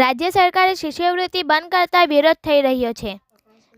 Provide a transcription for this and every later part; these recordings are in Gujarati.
રાજ્ય સરકારે શિષ્યવૃત્તિ બંધ કરતા વિરોધ થઈ રહ્યો છે.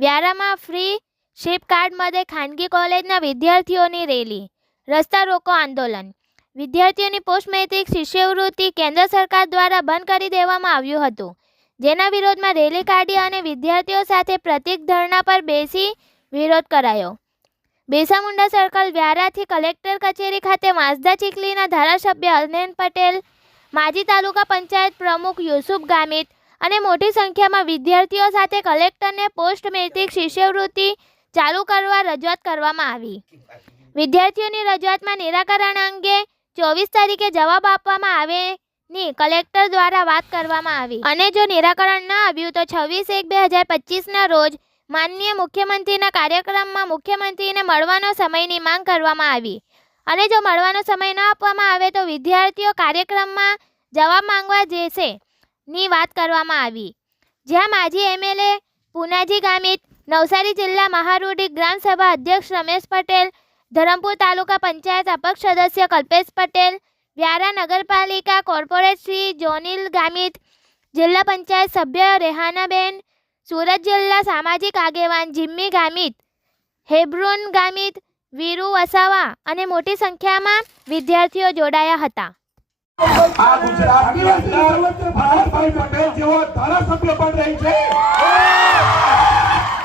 વ્યારામાં ફ્રી શિપ કાર્ડ ખાનગી કોલેજના વિદ્યાર્થીઓની રેલી, રસ્તા રોકો આંદોલન. વિદ્યાર્થીઓની પોસ્ટ મેટ્રિક શિષ્યવૃત્તિ કેન્દ્ર સરકાર દ્વારા બંધ કરી દેવામાં આવ્યું હતું. જેના વિરોધમાં રેલી કાઢી અને વિદ્યાર્થીઓ સાથે પ્રતિક ધરણા પર બેસી વિરોધ કરાયો. બેસામુંડા સર્કલ વ્યારાથી કલેક્ટર કચેરી ખાતે માઝદા ચીખલીના ધારાસભ્ય અનંત પટેલ માજી તાલુકા પંચાયત પ્રમુખ યુસુફ ગામિત અને મોટી સંખ્યામાં વિદ્યાર્થીઓ સાથે કલેક્ટરને પોસ્ટ મેટ્રિક શિષ્યવૃત્તિ ચાલુ કરવા રજૂઆત કરવામાં આવી. વિદ્યાર્થીઓની રજૂઆતમાં નિરાકરણ અંગે ચોવીસ તારીખે જવાબ આપવામાં આવે ની કલેક્ટર દ્વારા વાત કરવામાં આવી. અને જો નિરાકરણ ન આવ્યું તો છવ્વીસ એક બે હજાર પચીસના રોજ માનનીય મુખ્યમંત્રીના કાર્યક્રમમાં મુખ્યમંત્રીને મળવાનો સમયની માંગ કરવામાં આવી. અને જો મળવાનો સમય ન આપવામાં આવે તો વિદ્યાર્થીઓ કાર્યક્રમમાં જવાબ માંગવા જશે ની વાત કરવામાં આવી. જ્યાં માજી એમએલએ પુનાજી ગામિત, નવસારી જિલ્લા મહારૂઢી ગ્રામસભા અધ્યક્ષ રમેશ પટેલ, ધરમપુર તાલુકા પંચાયત અપક્ષ સદસ્ય કલ્પેશ પટેલ, વ્યારા નગરપાલિકા કોર્પોરેટ શ્રી જોનિલ ગામિત, જિલ્લા પંચાયત સભ્ય રેહાનાબેન, સુરત જિલ્લા સામાજિક આગેવાન જિમ્મી ગામિત, હેબ્રોન ગામિત વીરુ વસાવા અને મોટી સંખ્યામાં વિદ્યાર્થીઓ જોડાયા હતા. આ ગુજરાતની અંદર ભારતભાઈ પટેલ જેવો ધારાસભ્ય પણ રહી છે.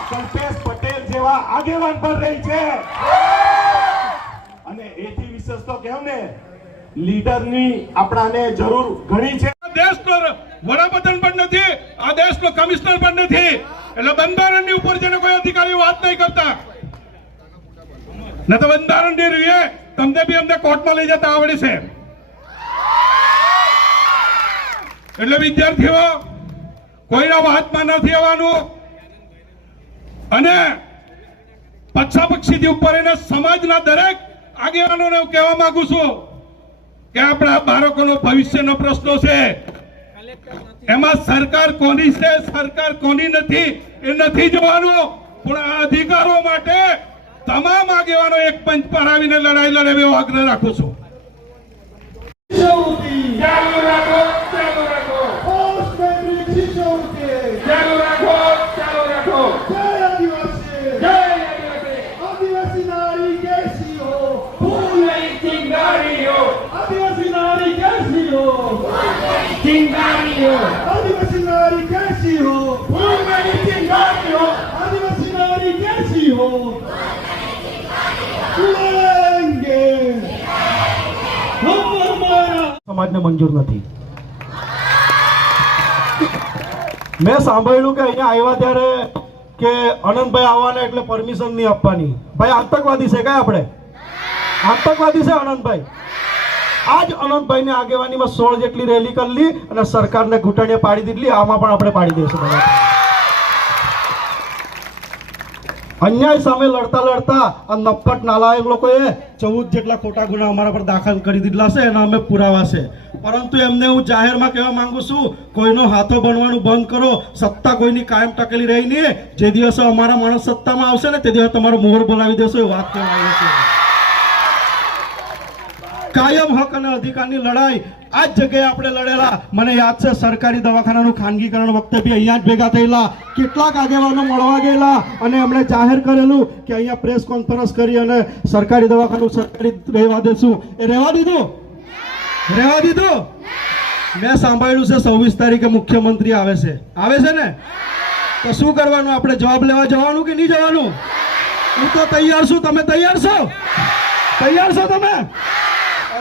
કલ્પેશ પટેલ જેવા આગેવાન પણ રહી છે. અને એથી વિશેષ તો કેવું ને લીડરની આપણાને જરૂર ઘણી છે. દેશનો વડાપ્રધાન પણ નથી આ દેશનો કમિશનર પણ નથી. એટલે બંધારણની ઉપર જેને કોઈ અધિકારી વાત નહીં કરતા ન તો બંધારણની રૂએ તમને બી અમને કોર્ટમાં લઈ જતા આવડે છે. એટલે વિદ્યાર્થીઓ, કોઈના વાતમાં નથી આવવાનું. અને પક્ષા પક્ષીથી ઉપર એને સમાજના દરેક આગેવાનોને હું કહેવા માંગુ છું કે આપણા બાળકોનો ભવિષ્યનો પ્રશ્નો છે. એમાં સરકાર કોની છે, સરકાર કોની નથી, એ નથી જોવાનું. પણ આ અધિકારો માટે તમામ આગેવાનો એક પંચ પર આવીને લડાઈ લડે એવો આગ્રહ રાખું છું. ચાલુ રાખો ચાલુ રાખો. ચાલુ રાખો ચાલુ રાખો. જય આદિવાસી. ફૂલની ચિંગારીઓ ચિંગારીઓ સમાજને મંજૂર નથી. મેં સાંભળ્યું કે અહીંયા આવ્યા ત્યારે કે અનંતભાઈ આવવાના એટલે પરમિશન નહીં આપવાની. ભાઈ, આતંકવાદી છે કઈ આપણે? આતંકવાદી છે અનંતભાઈ? આજ અનંતભાઈની આગેવાનીમાં સોળ જેટલી રેલી કરી અને સરકારને ઘૂંટણીએ પાડી દીધી આમાં પણ આપણે પાડી દઈશું. અન્યાય સામે લડતા લડતા આ નફટ નાલાયક લોકોએ ચૌદ જેટલા ખોટા ગુના અમારા પર દાખલ કરી દીધેલા છે એના અમે પુરાવા છે. પરંતુ એમને હું જાહેરમાં કહેવા માંગુ છું, કોઈનો હાથો બનવાનું બંધ કરો, સત્તા કોઈની કાયમ ટકેલી રહી નહીં. જે દિવસે અમારા માણસ સત્તામાં આવશે ને તે દિવસે તમારો મોહર બોલાવી દેશો એ વાત કહેવા છે. કાયમ હક અને અધિકારની લડાઈ આ જ જગ્યાએ આપણે લડેલા, મને યાદ છે, સરકારી દવાખાનાનું ખાનગીકરણ વખતે બી અહીંયા જ ભેગા થયેલા, કેટલાક આગેવાનો મળવા ગયેલા અને એમણે જાહેર કરેલું કે અહીંયા પ્રેસ કોન્ફરન્સ કરી અને સરકારી દવાખાનું સરકારી રહેવા દેશું. એ રહેવા દીધું? રહેવા દીધું? મેં સાંભળ્યું છે સવ્વીસ તારીખે મુખ્યમંત્રી આવે છે. આવે છે ને? તો શું કરવાનું? આપણે જવાબ લેવા જવાનું કે નહીં જવાનું? હું તો તૈયાર છું. તમે તૈયાર છો? તૈયાર છો તમે?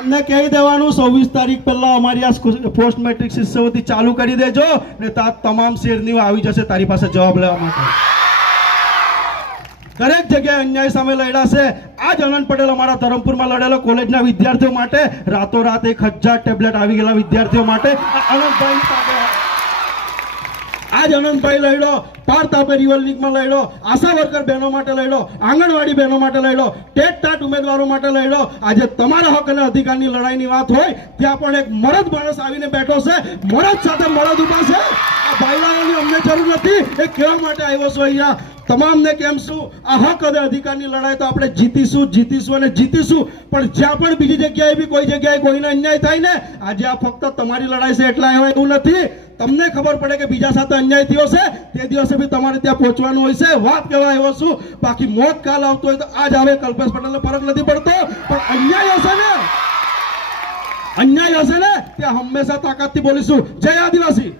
અમને કહી દેવાનું સવ્વીસ તારીખ પહેલા અમારી આ પોસ્ટ મેટ્રિક શિષ્યવૃત્તિ ચાલુ કરી દેજો, ને તા તમામ શેરની આવી જશે તારી પાસે જવાબ લેવા માટે. દરેક જગ્યાએ અન્યાય સામે લડ્યા છે. જ અનંત પટેલ અમારા ધરમપુરમાં લડેલો કોલેજના વિદ્યાર્થીઓ માટે રાતોરાત એક હજાર ટેબ્લેટ આવી ગયેલા વિદ્યાર્થીઓ માટે. આ અનંતભાઈની સાથે આજ અનંતભાઈ લડ્યો પાર્થ રિવર લીગમાં લડ્યો આશા વર્કર બહેનો માટે લડ્યો આંગણવાડી બહેનો માટે લડ્યો ટેટ ટાટ ઉમેદવારો માટે લડ્યો આજે તમારા હક અને અધિકારની લડાઈની વાત હોય, ત્યાં પણ એક મરદ માણસ આવીને બેઠો છે, મરદ સાથે મરદ ઊભા છે. આ ભાઈલાઓની અમને જરૂર નથી, એ કહેવા માટે આવ્યો છું અહીંયા. તમામને કેમ શું? અને અધિકારની લડાઈ તો આપણે જીતીશું જીતીશું અને જીતીશું. પણ જ્યાં પણ બીજી જગ્યાએ બી કોઈ જગ્યાએ કોઈને અન્યાય થાય ને, આજે આ ફક્ત તમારી લડાઈ છે એટલા એવા એવું નથી. તમને ખબર પડે કે બીજા સાથે અન્યાય થયો છે, તે દિવસે બી તમારે ત્યાં પહોંચવાનું હોય છે. વાત કહેવા એવો શું? બાકી મોત કાલ આવતો હોય તો આજ આવે, કલ્પેશ પટેલને ફરક નથી પડતો. પણ અન્યાય હશે ને? અન્યાય હશે ને? ત્યાં હંમેશા તાકાતથી બોલીશું. જય આદિવાસી!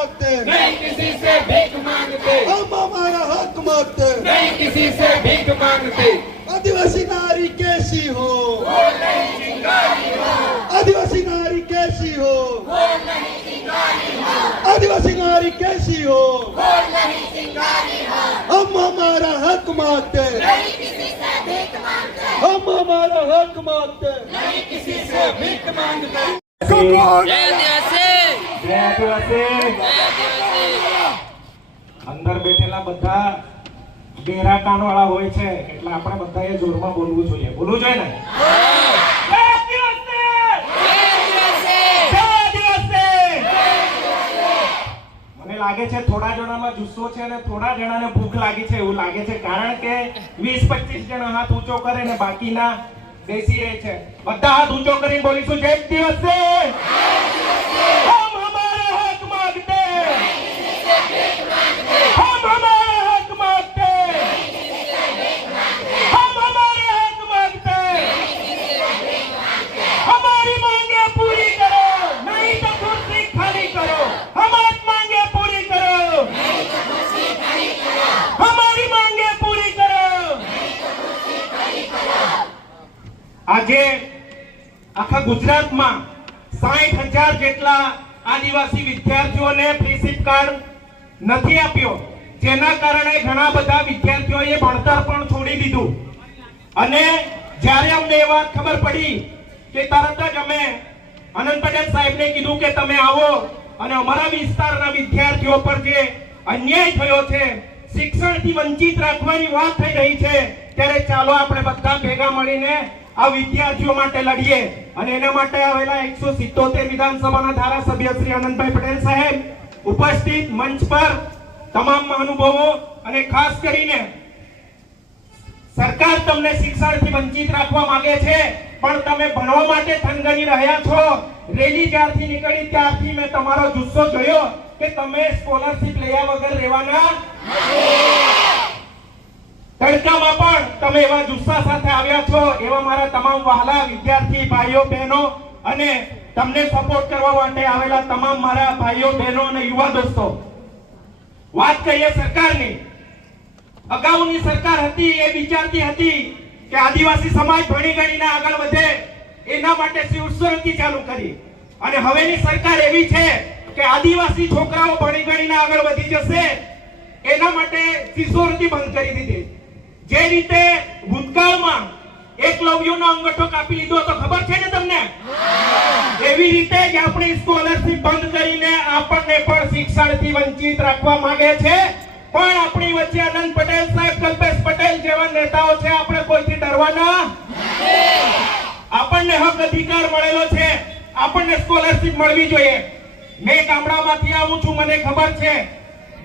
मांगते हैं नहीं किसी से भीख मांगते हम हमारा हक मांगते हैं नहीं किसी से भीख मांगते आदिवासी नारी कैसी हो आदिवासी नारी कैसी हो आदिवासी नारी कैसी हो हम हमारा हक मांगते हैं हम हमारा हक मांगते हैं नहीं किसी से भीख मांगते અંદર બેઠેલા બધા ઘેરા કાન વાળા હોય છે, એટલે આપણે બધાએ જોરમાં બોલવું જોઈએ. બોલવું જોઈએ ને! મને લાગે છે થોડા જણામાં જુસ્સો છે અને થોડા જણાને ભૂખ લાગી છે એવું લાગે છે, કારણ કે વીસ પચીસ જણા હાથ ઊંચો કરે ને બાકીના બેસી રહે છે. બધા હાથ ઊંચો કરીને બોલીશું, જય આદિવાસી! જેટલા આદિવાસી વિદ્યાર્થીઓને ફ્રીશીપ કાર્ડ નથી આપ્યો, જેના કારણે ઘણા બધા વિદ્યાર્થીઓએ ભણતર પણ છોડી દીધું. અને જ્યારે અમને એ વાત ખબર પડી કે તરત જ અમે અનંત પટેલ સાહેબને કીધું કે તમે આવો અને અમારા વિસ્તારના વિદ્યાર્થીઓ પર જે અન્યાય થયો છે, શિક્ષણથી વંચિત રાખવાની વાત થઈ રહી છે, ત્યારે ચાલો આપણે બધા ભેગા મળીને આ વિદ્યાર્થીઓ માટે લડીએ અને એના માટે આવેલા એકસો સિત્તોતેર વિધાનસભાના ધારાસભ્ય શ્રી આનંદભાઈ પટેલ સાહેબ ઉપસ્થિત મંચ પર તમામ મહાનુભાવો અને ખાસ કરીને સરકાર તમને શિક્ષણથી વંચિત રાખવા માંગે છે, પણ તમે ભણવા માટે થનગની રહ્યા છો. રેલી જ્યારથી નીકળી ત્યારથી મેં તમારો જુસ્સો જોયો કે તમે સ્કોલરશિપ લયા વગર રહેવાના તડકામાં પણ તમે એવા જુસ્સા સાથે આવ્યા છો, એવા મારા તમામ વહાલા વિદ્યાર્થી ભાઈઓ, બહેનો અને તમને સપોર્ટ કરવા માટે આવેલા તમામ મારા ભાઈઓ, બહેનો અને યુવા દોસ્તો. વાત કરીએ સરકારની. અગાઉની સરકાર હતી, એ વિચારતી હતી કે આદિવાસી સમાજ ભણી ગણીને આગળ વધે, એના માટે શિવસ્વરતી ચાલુ કરી. અને હવેની સરકાર એવી છે કે આદિવાસી છોકરાઓ ભણી ગણીને આગળ વધી જશે, એના માટે શિષ્યવૃત્તિ બંધ કરી દીધી. જે રીતે ભૂતકાળમાં એકલવ્યનો અંગઠો કાપી લીધો તો ખબર છે ને તમને? એવી રીતે જ આપણી સ્કોલરશિપ બંધ કરીને આપણને પણ શિક્ષણથી વંચિત રાખવા માંગે છે. પણ આપણી વચ્ચે આનંદ પટેલ સાહેબ કલ્પેશ પટેલ જેવા નેતાઓ છે આપણે કોઈથી ડરવાના? આપણને હક અધિકાર મળેલો છે. આપણને સ્કોલરશિપ મળવી જોઈએ. મેં ગામડામાંથી આવું છું મને ખબર છે.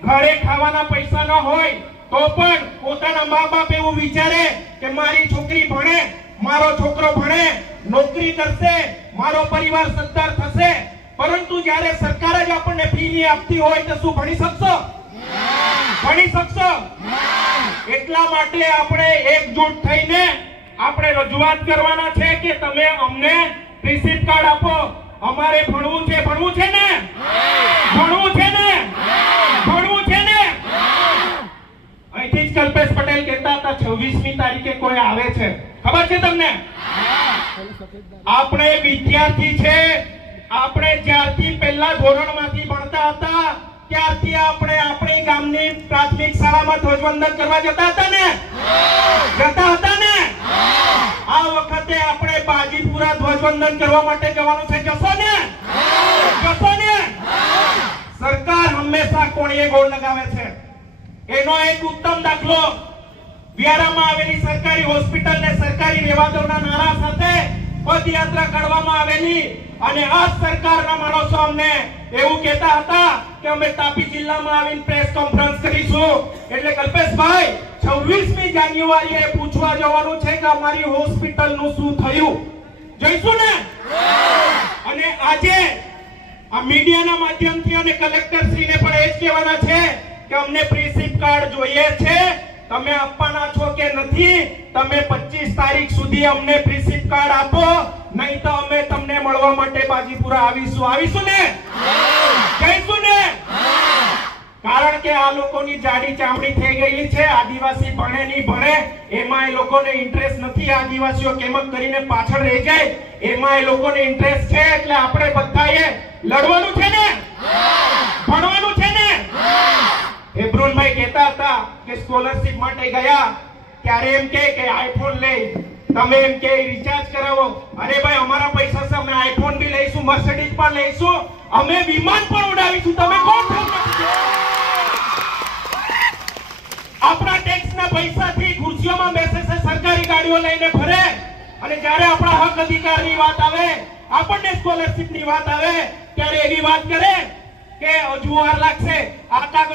ઘરે ખાવાના પૈસા ન હોય તો પણ પોતાના મા બાપ એવું વિચારે કે મારી છોકરી ભણે, મારો છોકરો ભણે, નોકરી કરશે, મારો પરિવાર સત્તાર થશે. પરંતુ જ્યારે સરકાર જ આપણને ફી ની આપતી હોય તો શું ભણી શકશો? ભણી શકશો? એટલા માટે આપણે એકજૂટ થઈને આપણે રજૂઆત કરવાના છે કે તમે અમને રિસીપ્ટ કાર્ડ આપો. અમારે ભણવું છે ભણવું છે ને? ભણવું છે ને? ભણવું અહીંથી જ કલ્પેશ પટેલ કહેતા હતા 26મી તારીખે કોઈ આવે છે. ખબર છે તમને? આપણે વિદ્યાર્થી છે. આપણે જ્યારથી પહેલા ધોરણમાંથી ભણતા હતા, ત્યારથી આપણે આપણી ગામની પ્રાથમિક શાળામાં ધ્વજવંદન કરવા જતા હતા ને? જતા હતા ને? આ વખતે આપણે બાજીપુરા ધ્વજવંદન કરવા માટે જવાનું છે. જશો ને? જશો ને? સરકાર હંમેશા કોણીએ ગોળ લગાવે છે. એનો એક ઉત્તમ દાખલો વ્યારામાં આવેલી સરકારી હોસ્પિટલ ને સરકારી રેવાદોના નારા સાથે પદયાત્રા કાઢવામાં આવેલી અને આ સરકારના માણસો અમને એવું કહેતા હતા કે અમે તાપી જિલ્લામાં આવીને પ્રેસ કોન્ફરન્સ કરીશું. એટલે કલ્પેશભાઈ 26મી જાન્યુઆરીએ પૂછવા જવાનું છે કે અમારી હોસ્પિટલનું શું થયું? જઈશું ને? અને આજે આ મીડિયાના માધ્યમથી અને કલેક્ટર શ્રીને પણ એ જ કહેવાના છે કે અમને પ્રિન્સિપ કાર્ડ જોઈએ છે? તમે આપવાના છો કે નથી? તમે 25 તારીખ સુધી અમને પ્રિન્સિપ કાર્ડ આપો, નહીં તો અમે તમને મળવા માટે બાજીપુરા આવીશું. આવીશું ને? કહીશું ને? કારણ કે આ લોકોની જાડી ચામડી થઈ ગયેલી છે, આદિવાસી ભણે નહીં ભણે, એમાં એ લોકોને ઇન્ટરેસ્ટ નથી આદિવાસીઓ કેમક કરીને પાછળ રહી જાય, એમાં એ લોકોને ઇન્ટરેસ્ટ છે એટલે આપણે બધાએ લડવાનું છે ને? ભણવાનું છે હેબ્રોનભાઈ કહેતા હતા કે સ્કોલરશિપ માટે ગયા, ત્યારે એમ કહે કે આઈફોન લે તમે એમ કે રિચાર્જ કરાવો. અરે ભાઈ, અમારા પૈસા છે, અમે આઈફોન બી લઈશું મર્સિડીઝ પણ લઈશું. અમે વિમાન પણ ઉડાવીશું. તમે કોણ આપણા ટેક્સના પૈસાથી ખુરશીઓમાં બેસે છે, સરકારી ગાડીઓ લઈને ફરે. અને જ્યારે આપણા હક અધિકારની વાત આવે, આપણને સ્કોલરશિપની વાત આવે, ત્યારે એવી વાત કરે કે હજુ વાર લાગશે. આ કાગળ